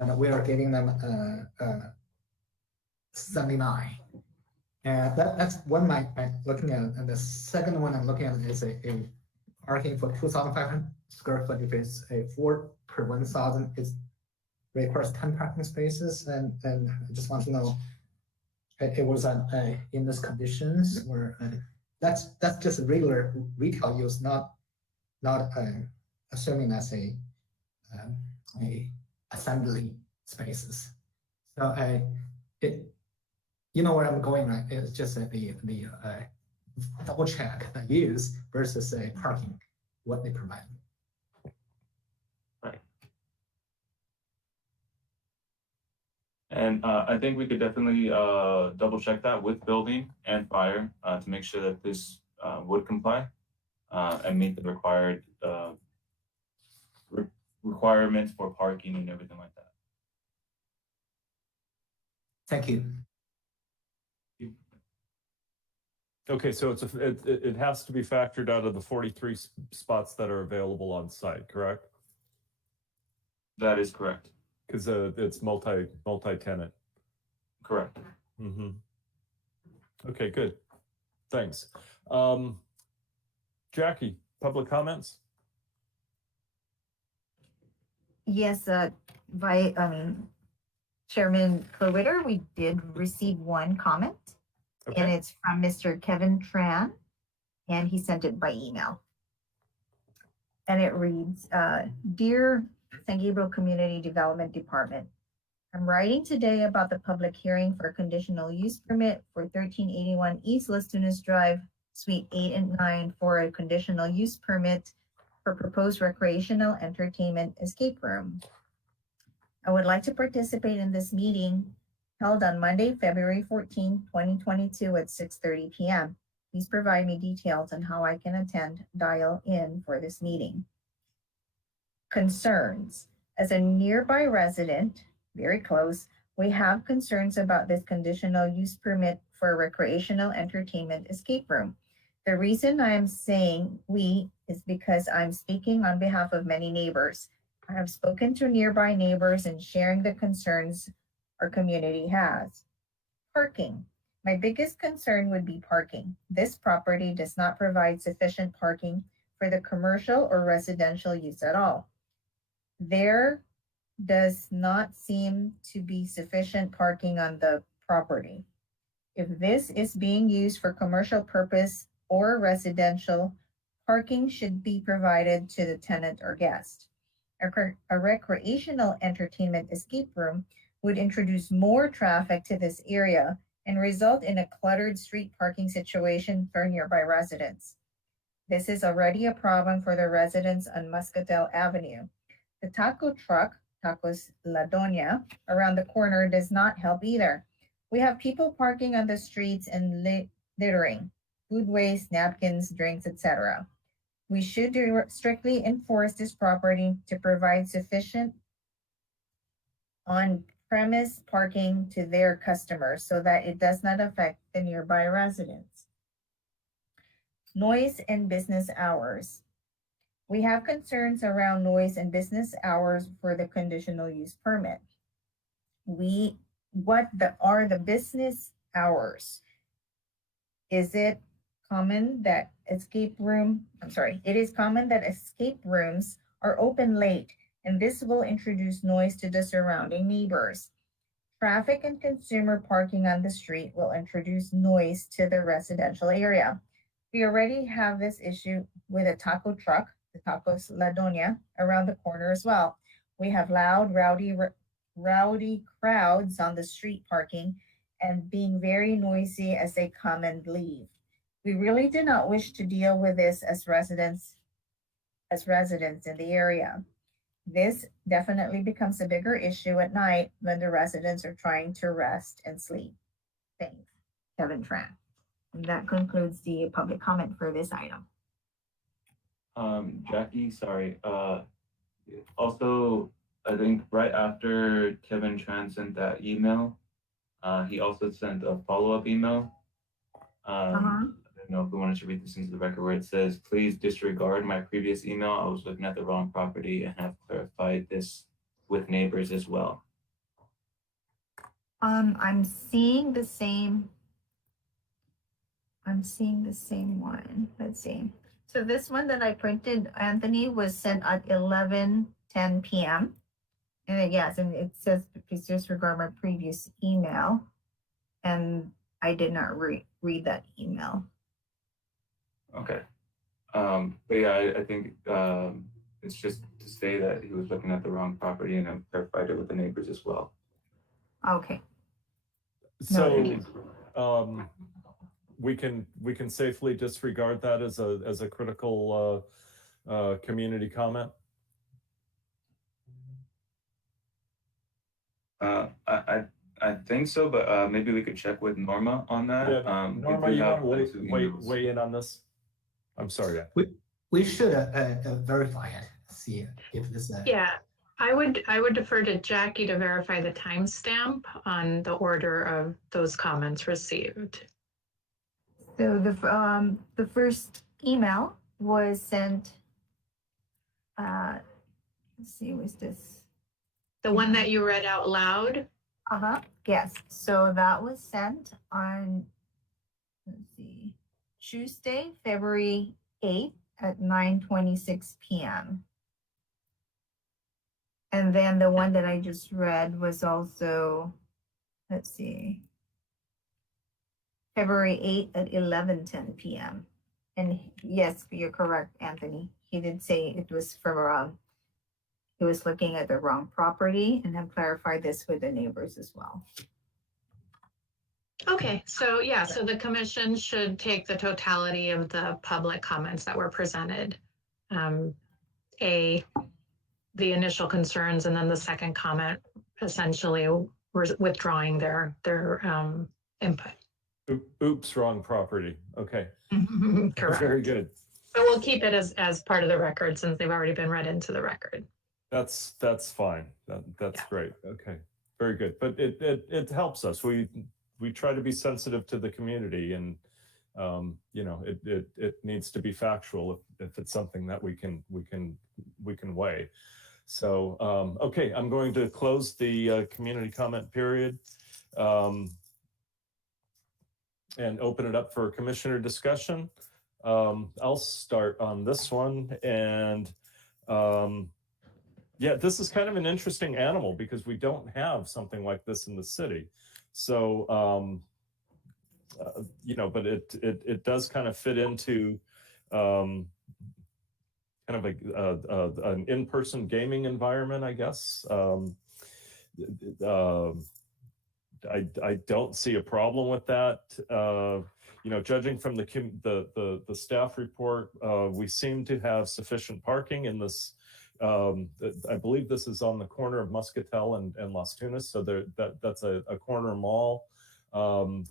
and we are giving them 79. And that's one I'm looking at. And the second one I'm looking at is a parking for 2,500 square foot. If it's a 4 per 1,000, it requires 10 parking spaces. And I just want to know, it was in these conditions where that's just a regular retail use, not assuming that's a assembly spaces. So you know where I'm going, right? It's just the double check the use versus parking, what they provide. Right. And I think we could definitely double check that with building and fire to make sure that this would comply and meet the required requirements for parking and everything like that. Thank you. Okay, so it has to be factored out of the 43 spots that are available on site, correct? That is correct. Because it's multi-tenant. Correct. Mm-hmm. Okay, good. Thanks. Jackie, public comments? Yes, Chairman Klowitter, we did receive one comment, and Okay. it's from Mr. Kevin Tran, and he sent it by email. And it reads, Dear San Gabriel Community Development Department, I'm writing today about the public hearing for a conditional use permit for 1381 East Las Tunas Drive, Suite 8 and 9 for a conditional use permit for proposed recreational entertainment escape room. I would like to participate in this meeting held on Monday, February 14, 2022 at 6:30 p.m. Please provide me details on how I can attend, dial in for this meeting. Concerns. As a nearby resident, very close, we have concerns about this conditional use permit for a recreational entertainment escape room. The reason I am saying we is because I'm speaking on behalf of many neighbors. I have spoken to nearby neighbors and sharing the concerns our community has. Parking. My biggest concern would be parking. This property does not provide sufficient parking for the commercial or residential use at all. There does not seem to be sufficient parking on the property. If this is being used for commercial purpose or residential, parking should be provided to the tenant or guest. A recreational entertainment escape room would introduce more traffic to this area and result in a cluttered street parking situation for nearby residents. This is already a problem for the residents on Muscatel Avenue. The taco truck, Tacos La Doña, around the corner does not help either. We have people parking on the streets and littering, food waste, napkins, drinks, etc. We should strictly enforce this property to provide sufficient on-premise parking to their customers so that it does not affect the nearby residents. Noise and business hours. We have concerns around noise and business hours for the conditional use permit. Are the business hours? Is it common that escape rooms are open late, and this will introduce noise to the surrounding neighbors. Traffic and consumer parking on the street will introduce noise to the residential area. We already have this issue with a taco truck, the Tacos La Doña, around the corner as well. We have loud, rowdy crowds on the street parking and being very noisy as they come and leave. We really do not wish to deal with this as residents in the area. This definitely becomes a bigger issue at night when the residents are trying to rest and sleep. Thanks, Kevin Tran. And that concludes the public comment for this item. Jackie, sorry. Also, I think right after Kevin Tran sent that email, he also sent a follow-up email. I don't know if we wanted to read this into the record where it says, please disregard my previous email. I was looking at the wrong property and have clarified this with neighbors as well. I'm seeing the same one. Let's see. So this one that I printed, Anthony, was sent at 11:10 p.m. And yes, and it says, please disregard my previous email. And I did not read that email. Okay. But yeah, I think it's just to say that he was looking at the wrong property and I've clarified it with the neighbors as well. Okay. So we can safely disregard that as a critical community comment. I think so, but maybe we could check with Norma on that. Yeah, Norma, you want to weigh in on this? I'm sorry. We should verify it, see if this. Yeah, I would defer to Jackie to verify the timestamp on the order of those comments received. So the first email was sent, let's see, was this? The one that you read out loud? Uh-huh, yes. So that was sent on, let's see, Tuesday, February 8th at 9:26 p.m. And then the one that I just read was also, let's see, February 8th at 11:10 p.m. And yes, you're correct, Anthony. He did say it was from, he was looking at the wrong property, and I've clarified this with the neighbors as well. Okay, so yeah, so the commission should take the totality of the public comments that were presented. The initial concerns, and then the second comment essentially withdrawing their input. Oops, wrong property. Okay. Correct. Very good. But we'll keep it as part of the record since they've already been read into the record. That's fine. That's Yeah. great. Okay. Very good. But it helps us. We try to be sensitive to the community, and you know, it needs to be factual if it's something that we can weigh. So okay, I'm going to close the community comment period and open it up for commissioner discussion. I'll start on this one, and yeah, this is kind of an interesting animal because we don't have something like this in the city. So you know, but it does kind of fit into kind of an in-person gaming environment, I guess. I don't see a problem with that. You know, judging from the staff report, we seem to have sufficient parking in this. I believe this is on the corner of Muscatel and Las Tunas, so that's a corner mall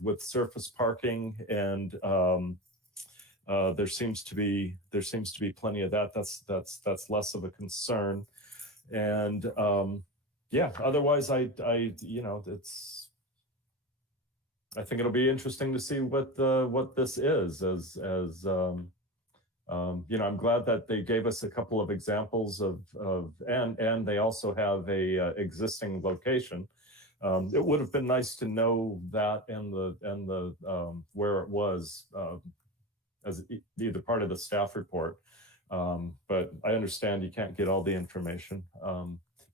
with surface parking, and there seems to be plenty of that. That's less of a concern, and yeah. Otherwise, you know, I think it'll be interesting to see what this is as you know. I'm glad that they gave us a couple of examples and they also have a existing location. It would have been nice to know that and the where it was as either part of the staff report. But I understand you can't get all the information.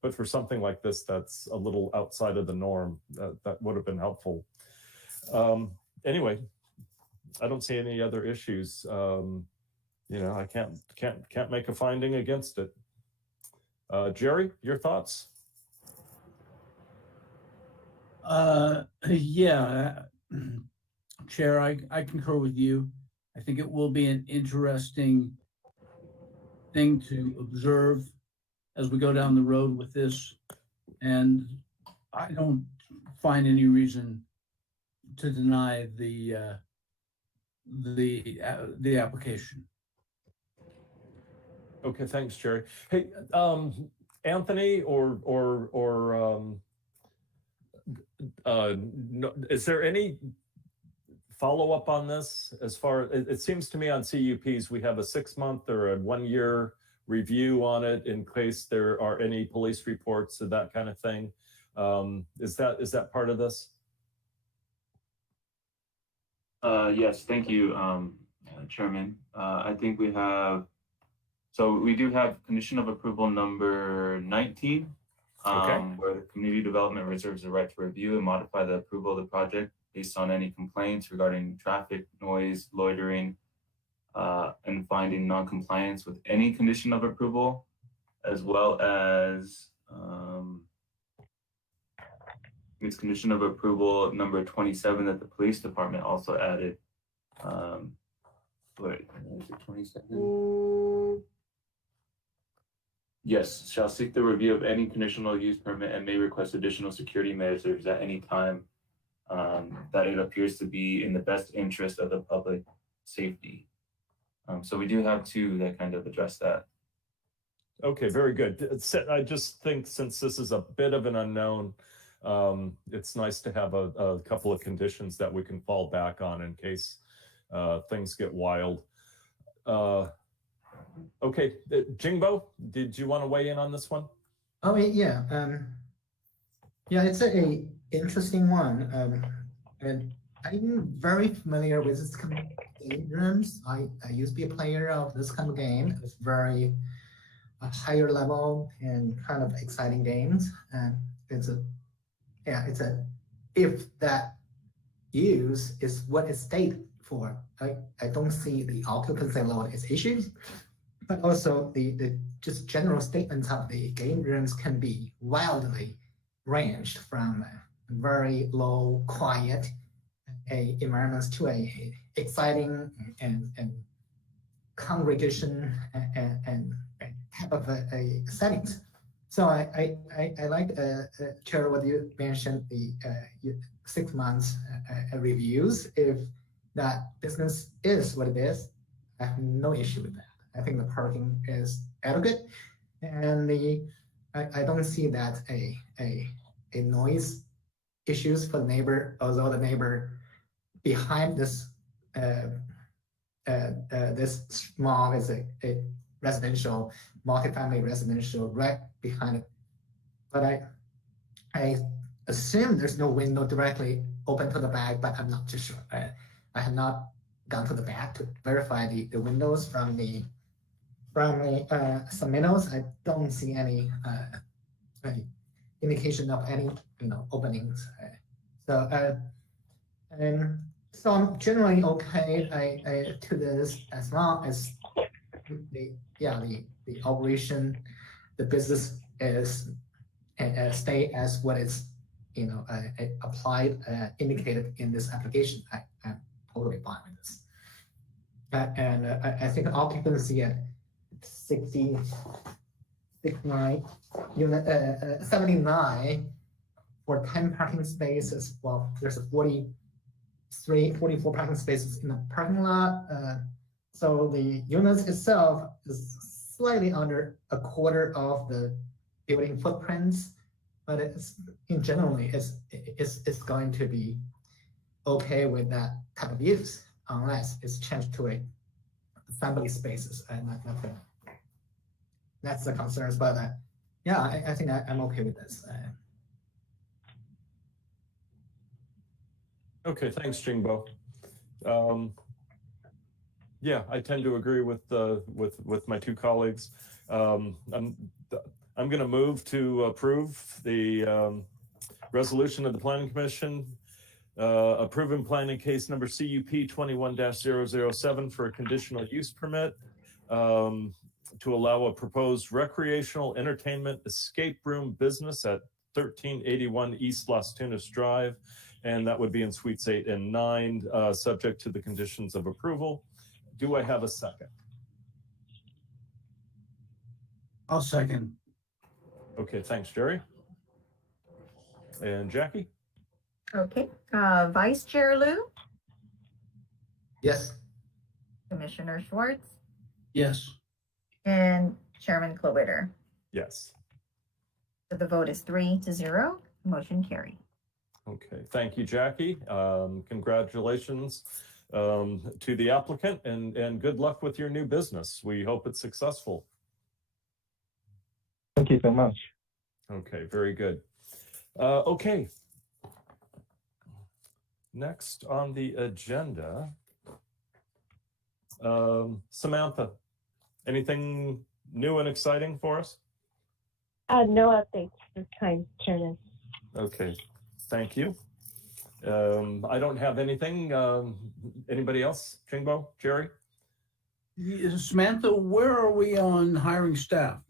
But for something like this, that's a little outside of the norm. That would have been helpful. Anyway, I don't see any other issues. You know, I can't make a finding against it. Jerry, your thoughts? Yeah, Chair, I concur with you. I think it will be an interesting thing to observe as we go down the road with this. And I don't find any reason to deny the application. Okay, thanks, Jerry. Hey, Anthony, is there any follow-up on this? As far it seems to me on CUPs, we have a 6-month or a 1-year review on it in case there are any police reports or that kind of thing. Is that part of this? Yes, thank you, Chairman. I think we do have condition of approval number 19, where the community development reserves the right to review and modify the approval of the project based on any complaints regarding traffic, noise, loitering, and finding non-compliance with any condition of approval, as well as it's condition of approval number 27 that the police department also added. Wait, is it 27? Yes, shall seek the review of any conditional use permit and may request additional security measures at any time that it appears to be in the best interest of the public safety. So we do have two that kind of address that. Okay, very good. I just think since this is a bit of an unknown, it's nice to have a couple of conditions that we can fall back on in case things get wild. Okay, Jingbo, did you want to weigh in on this one? Oh yeah, yeah, it's a interesting one. And I'm very familiar with this kind of game rooms. I used to be a player of this kind of game. It's very higher level and kind of exciting games. And it's a if that use is what it's stated for. I don't see the occupancy load as issues, but also the just general statements of the game rooms can be wildly ranged from very low, quiet environments to a exciting and congregation and type of a settings. So I like Chair what you mentioned the 6 months reviews. If that business is what it is, I have no issue with that. I think the parking is adequate, and I don't see that a noise issues for the neighbor, although the neighbor behind this this mall is a residential, multifamily residential right behind it. But I assume there's no window directly open to the back, but I'm not too sure. I have not gone to the back to verify the windows from the submittals. I don't see any indication of any openings. And so I'm generally okay to this as long as the operation, the business is stay as what is applied indicated in this application. I'm totally fine with this. And I think occupancy at 69 unit 79 for 10 parking spaces. Well, there's a 44 parking spaces in the parking lot. So the units itself is slightly under a quarter of the building footprints, but it's in generally it's going to be okay with that type of use unless it's changed to a family spaces and nothing. That's the concerns, but yeah, I think I'm okay with this. Okay, thanks, Jingbo. Yeah, I tend to agree with my two colleagues. I'm going to move to approve the resolution of the Planning Commission approving planning case number CUP 21-007 for a conditional use permit to allow a proposed recreational entertainment escape room business at 1381 East Las Tunas Drive, and that would be in Suites 8 and 9, subject to the conditions of approval. Do I have a second? I'll second. Okay, thanks, Jerry. And Jackie? Okay, Vice Chair Liu, Yes. Commissioner Schwartz, Yes. and Chairman Klobuchar. Yes. So the vote is 3-0, motion carried. Okay, thank you, Jackie. Congratulations to the applicant and good luck with your new business. We hope it's successful. Thank you so much. Okay, very good. Okay. Next on the agenda, Samantha, anything new and exciting for us? No updates this time, Chairman. Okay, thank you. I don't have anything. Anybody else? Jingbo, Jerry? Samantha, where are we on hiring staff?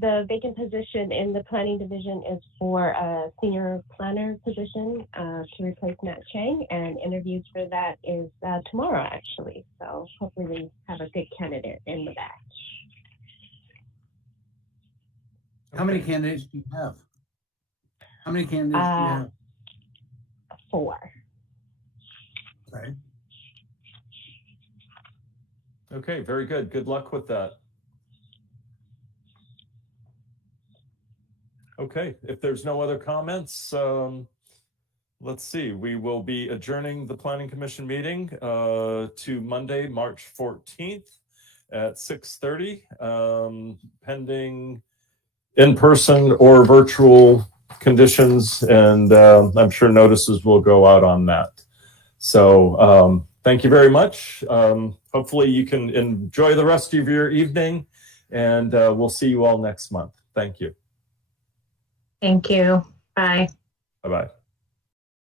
The vacant position in the planning division is for a senior planner position to replace Matt Chang, and interviews for that is tomorrow, actually. So hopefully we have a good candidate in the batch. How many candidates do you have? How many candidates do you have? 4. Okay. Okay, very good. Good luck with that. Okay, if there's no other comments, let's see, we will be adjourning the Planning Commission meeting to Monday, March 14th at 6:30, pending in-person or virtual conditions, and I'm sure notices will go out on that. So thank you very much. Hopefully you can enjoy the rest of your evening, and we'll see you all next month. Thank you. Thank you. Bye. Bye-bye.